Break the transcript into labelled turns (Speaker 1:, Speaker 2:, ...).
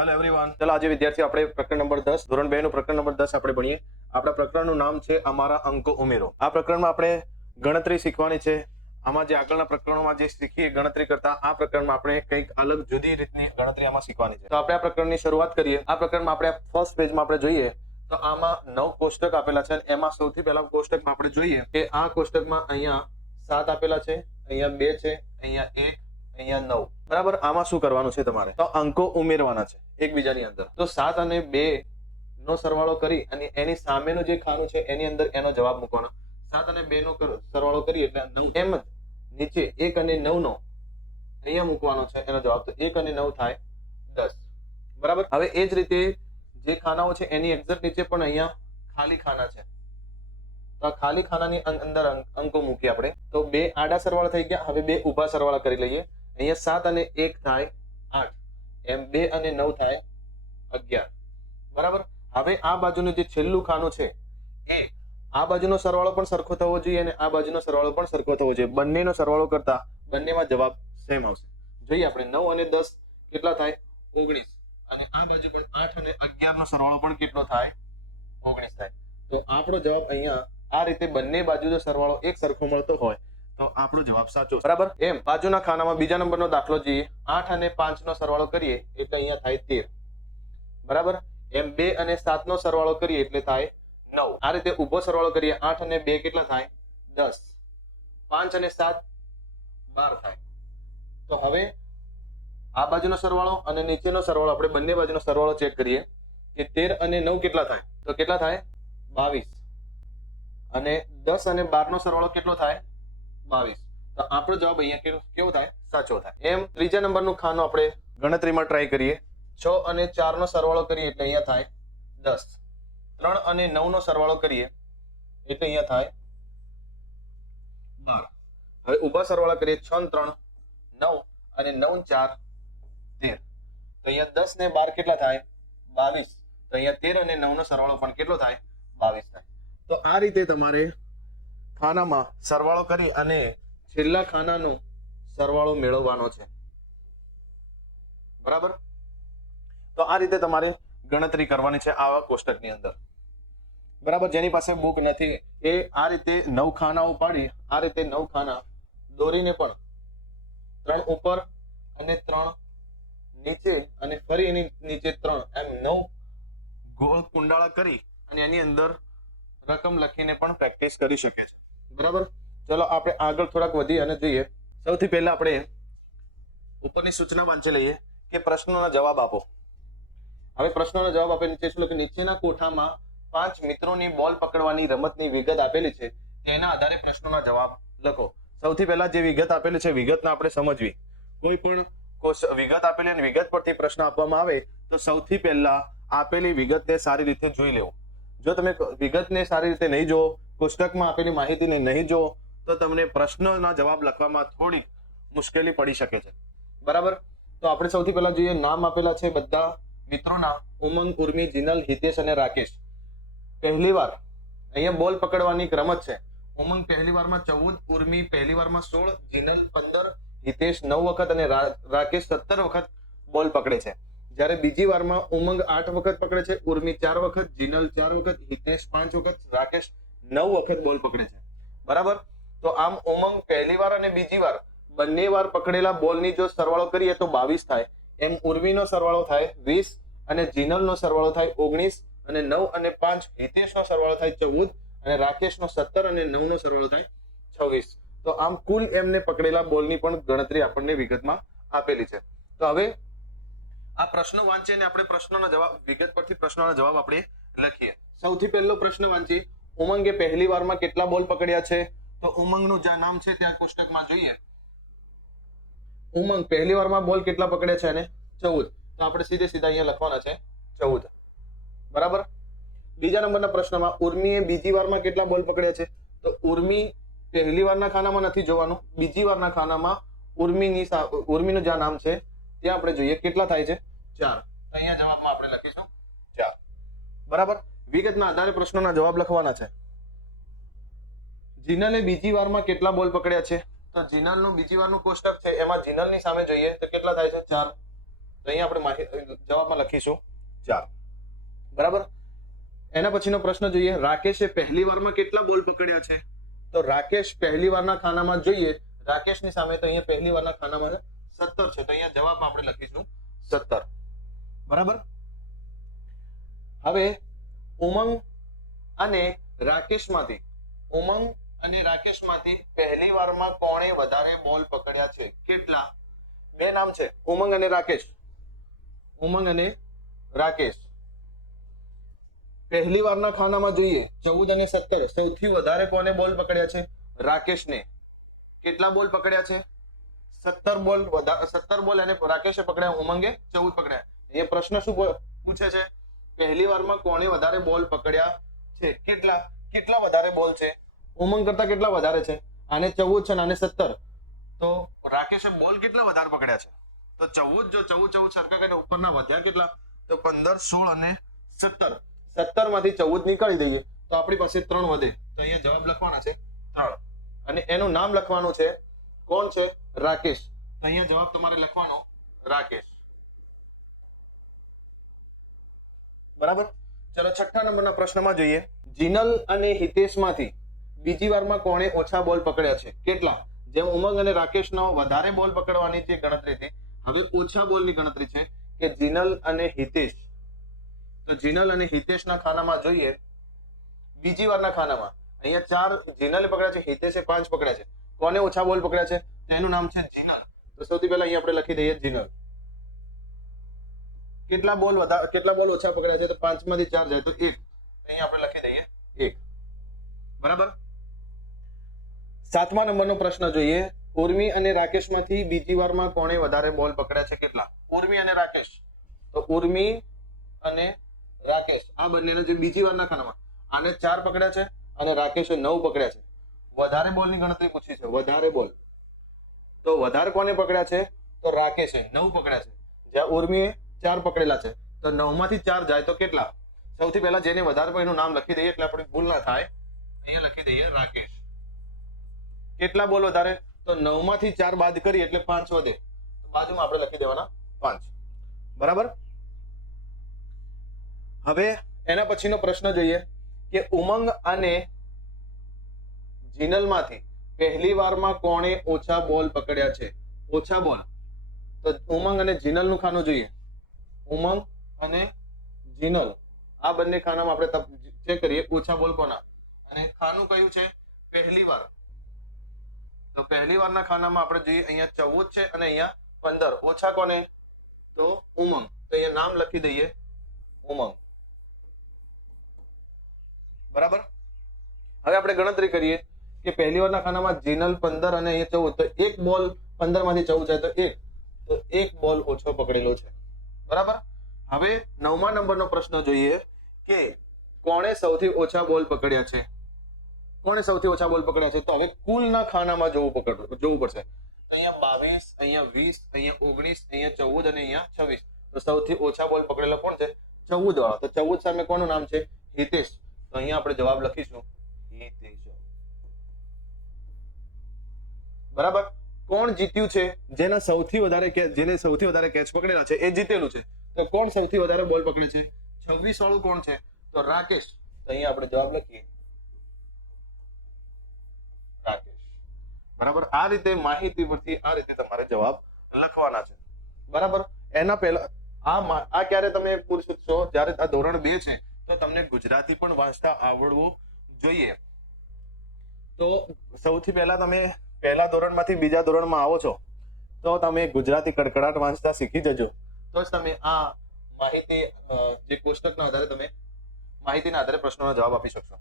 Speaker 1: Hello everyone ચલો આજે વિદ્યાર્થી આપણે પ્રકરણ નંબર દસ, ધોરણ બે નું પ્રકરણ નંબર દસ આપણે ભણીએ. આપણા પ્રકરણનું નામ છે અમારા અંકો ઉમેરો. આ પ્રકરણમાં આપણે ગણતરી શીખવાની છે. આમાં જે આગળના પ્રકરણોમાં જે શીખીએ, ગણતરી કરતા, આ પ્રકરણમાં આપણે કંઈક અલગ જુદી રીતની ગણતરી આમાં શીખવાની છે. તો આપણે આ પ્રકરણની શરૂઆત કરીએ. આ પ્રકરણમાં આપણે ફર્સ્ટ પેજમાં આપણે જોઈએ, તો આમાં નવ કોષ્ટક આપેલા છે અને એમાં સૌથી પહેલા કોષ્ટકમાં આપણે જોઈએ કે આ કોષ્ટકમાં અહીંયા સાત આપેલા છે, અહીંયા બે છે, અહીંયા એક અહીંયા નવ. બરાબર? આમાં શું કરવાનું છે તમારે? તો અંકો ઉમેરવાના છે, એકબીજાની અંદર. તો સાત અને બે નો સરવાળો કરી અને એની સામેનું જે ખાનું છે, એની અંદર એનો જવાબ મૂકવાનો. સાત અને બે નો સરવાળો કરી એટલે નવ. એમ જ નીચે એક અને નવ નો અહીંયા મૂકવાનો છે, એનો જવાબ. તો એક અને નવ થાય દસ. બરાબર? હવે એ જ રીતે જે ખાનાઓ છે, એની એક્ઝેક્ટ નીચે પણ અહીંયા ખાલી ખાના છે. તો આ ખાલી ખાનાની અંદર અંકો મૂકીએ આપણે. તો બે આડા સરવાળા થઈ ગયા. હવે બે ઊભા સરવાળા કરી લઈએ. અહીંયા સાત અને એક થાય આઠ. એમ બે અને નવ થાય અગિયાર. બરાબર? હવે આ બાજુનું જે છેલ્લું ખાનું છે, એ આ બાજુનો સરવાળો પણ સરખો થવો જોઈએ અને આ બાજુનો સરવાળો પણ સરખો થવો જોઈએ. બંનેનો સરવાળો કરતા બંનેમાં જવાબ સેમ આવશે. જોઈએ આપણે નવ અને દસ કેટલા થાય? ઓગણીસ. અને આ બાજુ પણ આઠ અને અગિયાર નો સરવાળો પણ કેટલો થાય? ઓગણીસ થાય. તો આપણો જવાબ અહીંયા આ રીતે બંને બાજુનો સરવાળો એક સરખો મળતો હોય. તો આપણો જવાબ સાચો બરાબર? એમ, બાજુના ખાનામાં બીજા નંબરનો દાખલો જોઈએ. આઠ અને પાંચ નો સરવાળો કરીએ, એટલે અહીંયા થાય તેર. બરાબર? એમ, બે અને સાત નો સરવાળો કરીએ, એટલે થાય નવ. આ રીતે ઊભો સરવાળો કરીએ, આઠ અને બે કેટલા થાય? દસ. પાંચ અને સાત, બાર થાય. તો હવે આ બાજુનો સરવાળો અને નીચેનો સરવાળો, આપણે બંને બાજુનો સરવાળો ચેક કરીએ કે તેર અને નવ કેટલા થાય? તો કેટલા થાય? બાવીસ. અને દસ અને બાર નો સરવાળો કેટલો થાય? બાવીસ. તો આપણો જવાબ અહીંયા કેવો થાય? સાચો થાય. એમ ત્રીજા નંબરનું ખાનું આપણે ગણતરીમાં ટ્રાય કરીએ. છ અને ચાર નો સરવાળો કરીએ એટલે અહીંયા થાય દસ. ત્રણ અને નવ નો સરવાળો કરીએ એટલે અહીંયા થાય બાર. હવે ઊભા સરવાળા કરીએ છ ત્રણ, નવ અને નવ ચાર, તેર. તો અહીંયા દસ ને બાર કેટલા થાય? બાવીસ. તો અહીંયા તેર અને નવ નો સરવાળો પણ કેટલો થાય? બાવીસ થાય. તો આ રીતે તમારે ખાનામાં સરવાળો કરી અને છેલ્લા ખાનાનો સરવાળો મેળવવાનો છે. બરાબર? તો આ રીતે તમારે ગણતરી કરવાની છે આવા કોષ્ટકની અંદર. બરાબર? જેની પાસે બુક નથી, એ આ રીતે નવ ખાનાઓ પાડી આ રીતે નવ ખાના દોરીને પણ ત્રણ ઉપર અને ત્રણ નીચે અને ફરી એની નીચે ત્રણ, એમ નવ ગોળ કુંડાળા કરી અને એની અંદર રકમ લખીને પણ પ્રેક્ટિસ કરી શકે છે. બરાબર? ચલો, આપણે આગળ થોડાક વધી અને જોઈએ. સૌથી પહેલા આપણે ઉપરની સૂચના વાંચી લઈએ કે પ્રશ્નોના જવાબ આપો. હવે પ્રશ્નોના જવાબ આપે નીચે શું કે નીચેના કોઠામાં પાંચ મિત્રોની બોલ પકડવાની રમતની વિગત આપેલી છે. તેના આધારે પ્રશ્નોના જવાબ લખો. સૌથી પહેલા જે વિગત આપેલી છે, વિગતને આપણે સમજવી. કોઈ પણ વિગત આપેલી અને વિગત પરથી પ્રશ્ન આપવામાં આવે, તો સૌથી પહેલા આપેલી વિગતને સારી રીતે જોઈ લેવું. જો તમે વિગતને સારી રીતે નહીં જુઓ પુસ્તકમાં આપેલી માહિતીને નહીં જુઓ, તો તમને પ્રશ્નોના જવાબ લખવામાં થોડીક મુશ્કેલી પડી શકે છે. બરાબર? તો આપણે સૌથી પહેલા જોઈએ, નામ આપેલા છે બધા મિત્રોના, ઉમંગ, ઉર્મી, જીનલ, હિતેશ અને રાકેશ. પહેલી વાર, અહીંયા બોલ પકડવાની ક્રમત રમત છે. ઉમંગ પહેલી વારમાં ચૌદ, ઉર્મી પહેલી વારમાં સોળ, જીનલ પંદર, હિતેશ નવ વખત અને રાકેશ સત્તર વખત બોલ પકડે છે. જ્યારે બીજી વારમાં ઉમંગ આઠ વખત પકડે છે, ઉર્મી ચાર વખત, જીનલ ચાર વખત, હિતેશ પાંચ વખત, રાકેશ નવ વખત બોલ પકડે છે. બરાબર? તો આમ ઉમંગ પહેલી વાર અને બીજી વાર બંને વાર પકડેલા બોલની જો સરવાળો કરીએ તો બાવીસ થાય. એમ ઉર્વીનો સરવાળો થાય વીસ અને જીનલનો સરવાળો થાય ઓગણીસ અને નવ અને પાંચ, હિતેશનો સરવાળો થાય ચૌદ અને રાકેશનો સત્તર અને નવનો સરવાળો થાય છવ્વીસ. તો આમ કુલ એમને પકડેલા બોલની પણ ગણતરી આપણને વિગતમાં આપેલી છે. તો હવે આ પ્રશ્નો વાંચીને આપણે પ્રશ્નોના જવાબ, વિગત પરથી પ્રશ્નોના જવાબ આપણે લખીએ. સૌથી પહેલો પ્રશ્ન વાંચીએ. ઉમંગે પહેલી વારમાં કેટલા બોલ પકડ્યા છે? તો ઉમંગનું જ્યાં નામ છે ત્યાં કોષ્ટકમાં જોઈએ. ઉમંગ, પહેલી વારમાં બોલ કેટલા પકડે છે અને ચૌદ. તો આપણે સીધે સીધા અહીંયા લખવાના છે ચૌદ. બરાબર? બીજા નંબરના પ્રશ્નમાં ઉર્મીએ બીજી વારમાં કેટલા બોલ પકડ્યા છે? તો ઉર્મી પહેલી વારના ખાનામાં નથી જોવાનું. બીજી વારના ખાનામાં ઉર્મીની ઉર્મીનું જ્યાં નામ છે, ત્યાં આપણે જોઈએ. કેટલા થાય છે? ચાર. અહીંયા જવાબમાં આપણે લખીશું ચાર. બરાબર? વિગતના આધારે પ્રશ્નોના જવાબ લખવાના છે. જીનલે બીજી વારમાં કેટલા બોલ પકડ્યા છે? તો જીનલનું બીજી વારનું કોષ્ટક છે, એમાં જીનલની સામે જોઈએ તો કેટલા થાય છે? ચાર. અહીંયા આપણે જવાબમાં લખીશું. ચાર. બરાબર? એના પછીનો પ્રશ્ન જોઈએ, રાકેશે પહેલી વારમાં કેટલા બોલ પકડ્યા છે? તો રાકેશ પહેલી વારના ખાનામાં જોઈએ, રાકેશની સામે તો અહીંયા પહેલી વારના ખાનામાં સત્તર છે. તો અહીંયા જવાબમાં આપણે લખીશું સત્તર. બરાબર? હવે ઉમંગ અને રાકેશમાંથી. ઉમંગ અને રાકેશમાંથી પહેલી વારમાં કોણે વધારે બોલ પકડ્યા છે? કેટલા? બે નામ છે. ઉમંગ અને રાકેશ. ઉમંગ અને રાકેશ. પહેલી વારના ખાનામાં જોઈએ, ચૌદ અને સત્તર. સૌથી વધારે કોને બોલ પકડ્યા છે? રાકેશને. કેટલા બોલ પકડ્યા છે? સત્તર બોલ સત્તર બોલ અને રાકેશે પકડ્યા, ઉમંગે ચૌદ પકડ્યા. એ પ્રશ્ન શું પૂછે છે? પહેલી વારમાં કોણે વધારે બોલ પકડ્યા છે? કેટલા? કેટલા વધારે બોલ છે? ઉમંગ કરતા કેટલા વધારે છે? આને ચૌદ છે આને સત્તર. તો રાકેશે બોલ કેટલા વધારે પકડ્યા છે? તો ચૌદ, જો ચૌદ ચૌદ સરખા કરીને ઉપરના વધ્યા કેટલા? તો પંદર, સોળ અને સત્તર. સત્તરમાંથી ચૌદ નીકળી દઈએ. તો આપણી પાસે ત્રણ વધે. તો અહીંયા જવાબ લખવાના છે ત્રણ. અને એનું નામ લખવાનું છે કોણ છે? રાકેશ. અહીંયા જવાબ તમારે લખવાનો રાકેશ. બરાબર? ચલો છઠ્ઠા નંબરના પ્રશ્નમાં જોઈએ. જીનલ અને હિતેશમાંથી બીજી વારમાં કોણે ઓછા બોલ પકડ્યા છે? કેટલા? જેમ ઉમંગ અને રાકેશનો વધારે બોલ પકડવાની જે ગણતરી હતી, હવે ઓછા બોલની ગણતરી છે કે જીનલ અને હિતેશ. તો જીનલ અને હિતેશના ખાનામાં જોઈએ. બીજી વારના ખાનામાં અહીંયા ચાર જીનલે પકડ્યા છે, હિતેશે પાંચ પકડ્યા છે. કોને ઓછા બોલ પકડ્યા છે? તેનું નામ છે જીનલ. તો સૌથી પહેલા અહીંયા આપણે લખી દઈએ જીનલ. કેટલા બોલ વધારે કેટલા બોલ ઓછા પકડ્યા છે? તો પાંચમાંથી ચાર જાય તો એક. અહીંયા આપણે લખી દઈએ. એક. બરાબર? સાતમા નંબરનો પ્રશ્ન જોઈએ. ઉર્મી અને રાકેશમાંથી બીજી વારમાં કોણે વધારે બોલ પકડ્યા છે? કેટલા? ઉર્મી અને રાકેશ. તો ઉર્મી અને રાકેશ. આ બંનેને જે બીજી વારના ખાનામાં. આને ચાર પકડ્યા છે અને રાકેશે નવ પકડ્યા છે. વધારે બોલની ગણતરી પૂછી છે. વધારે બોલ. તો વધારે કોને પકડ્યા છે? તો રાકેશે નવ પકડ્યા છે. જ્યાં ઉર્મીએ ચાર પકડેલા છે. તો નવમાંથી ચાર જાય તો કેટલા? સૌથી પહેલા જેને વધારે એનું નામ લખી દઈએ એટલે આપણે ભૂલ ના થાય. અહીંયા લખી દઈએ રાકેશ. કેટલા બોલ વધારે? તો નવમાંથી ચાર બાદ કરી એટલે પાંચ વધે. બાજુમાં આપણે લખી દેવાના પાંચ. બરાબર? હવે એના પછીનો પ્રશ્ન જોઈએ કે ઉમંગ અને જીનલમાંથી પહેલી વારમાં કોણે ઓછા બોલ પકડ્યા છે? ઓછા બોલ. તો ઉમંગ અને જીનલનું ખાનું જોઈએ. ઉમંગ અને જીનલ. આ બંને ખાનામાં આપણે ચેક કરીએ ઓછા બોલ કોના? અને ખાનું કયું છે? પહેલી વાર તો પહેલી વારના ખાનામાં આપણે જોઈએ, અહીંયા ચૌદ છે અને અહીંયા પંદર. ઓછા કોને? તો ઉમંગ. તો અહીંયા નામ લખી દઈએ. ઉમંગ. બરાબર? હવે આપણે ગણતરી કરીએ કે પહેલી વારના ખાનામાં જીનલ પંદર અને અહીંયા ચૌદ. તો એક બોલ પંદરમાંથી ચૌદ જાય તો એક. તો એક બોલ ઓછો પકડેલો છે. બરાબર? હવે નવમા નંબરનો પ્રશ્ન જોઈએ કે કોણે સૌથી ઓછા બોલ પકડ્યા છે? કોણે સૌથી ઓછા બોલ પકડ્યા છે? તો હવે કુલના ખાનામાં જોવું પકડ, જોવું પડશે. અહીંયા બાવીસ, અહીંયા વીસ, અહીંયા ઓગણીસ, અહીંયા ચૌદ અને અહીંયા છવ્વીસ. તો સૌથી ઓછા બોલ પકડેલો કોણ છે? ચૌદ વાળો. તો ચૌદ સામે કોનું નામ છે? હિતેશ. તો અહીંયા આપણે જવાબ લખીશું. હિતેશ. બરાબર? કોણ જીત્યું છે? જેના સૌથી વધારે જેને સૌથી વધારે કેચ પકડેલા છે, એ જીતેલું છે. તો કોણ સૌથી વધારે બોલ પકડે છે? છવ્વીસ વાળું કોણ છે? તો રાકેશ. તો અહીંયા આપણે જવાબ લખીએ. રાકેશ. બરાબર? આ રીતે માહિતી પરથી આ રીતે તમારે જવાબ લખવાના છે. બરાબર? એના પહેલા, આ આ ક્યારે તમે પૂછશો? જ્યારે આ ધોરણ બે છે, તો તમને ગુજરાતી પણ વાંચતા આવડવું જોઈએ. તો સૌથી પહેલા તમે પહેલા ધોરણમાંથી બીજા ધોરણમાં આવો છો, તો તમે ગુજરાતી કડકડાટ વાંચતા શીખી જજો. તો જ તમે આ માહિતી જે કોષ્ટકના આધારે તમે માહિતીના આધારે પ્રશ્નોના જવાબ આપી શકશો.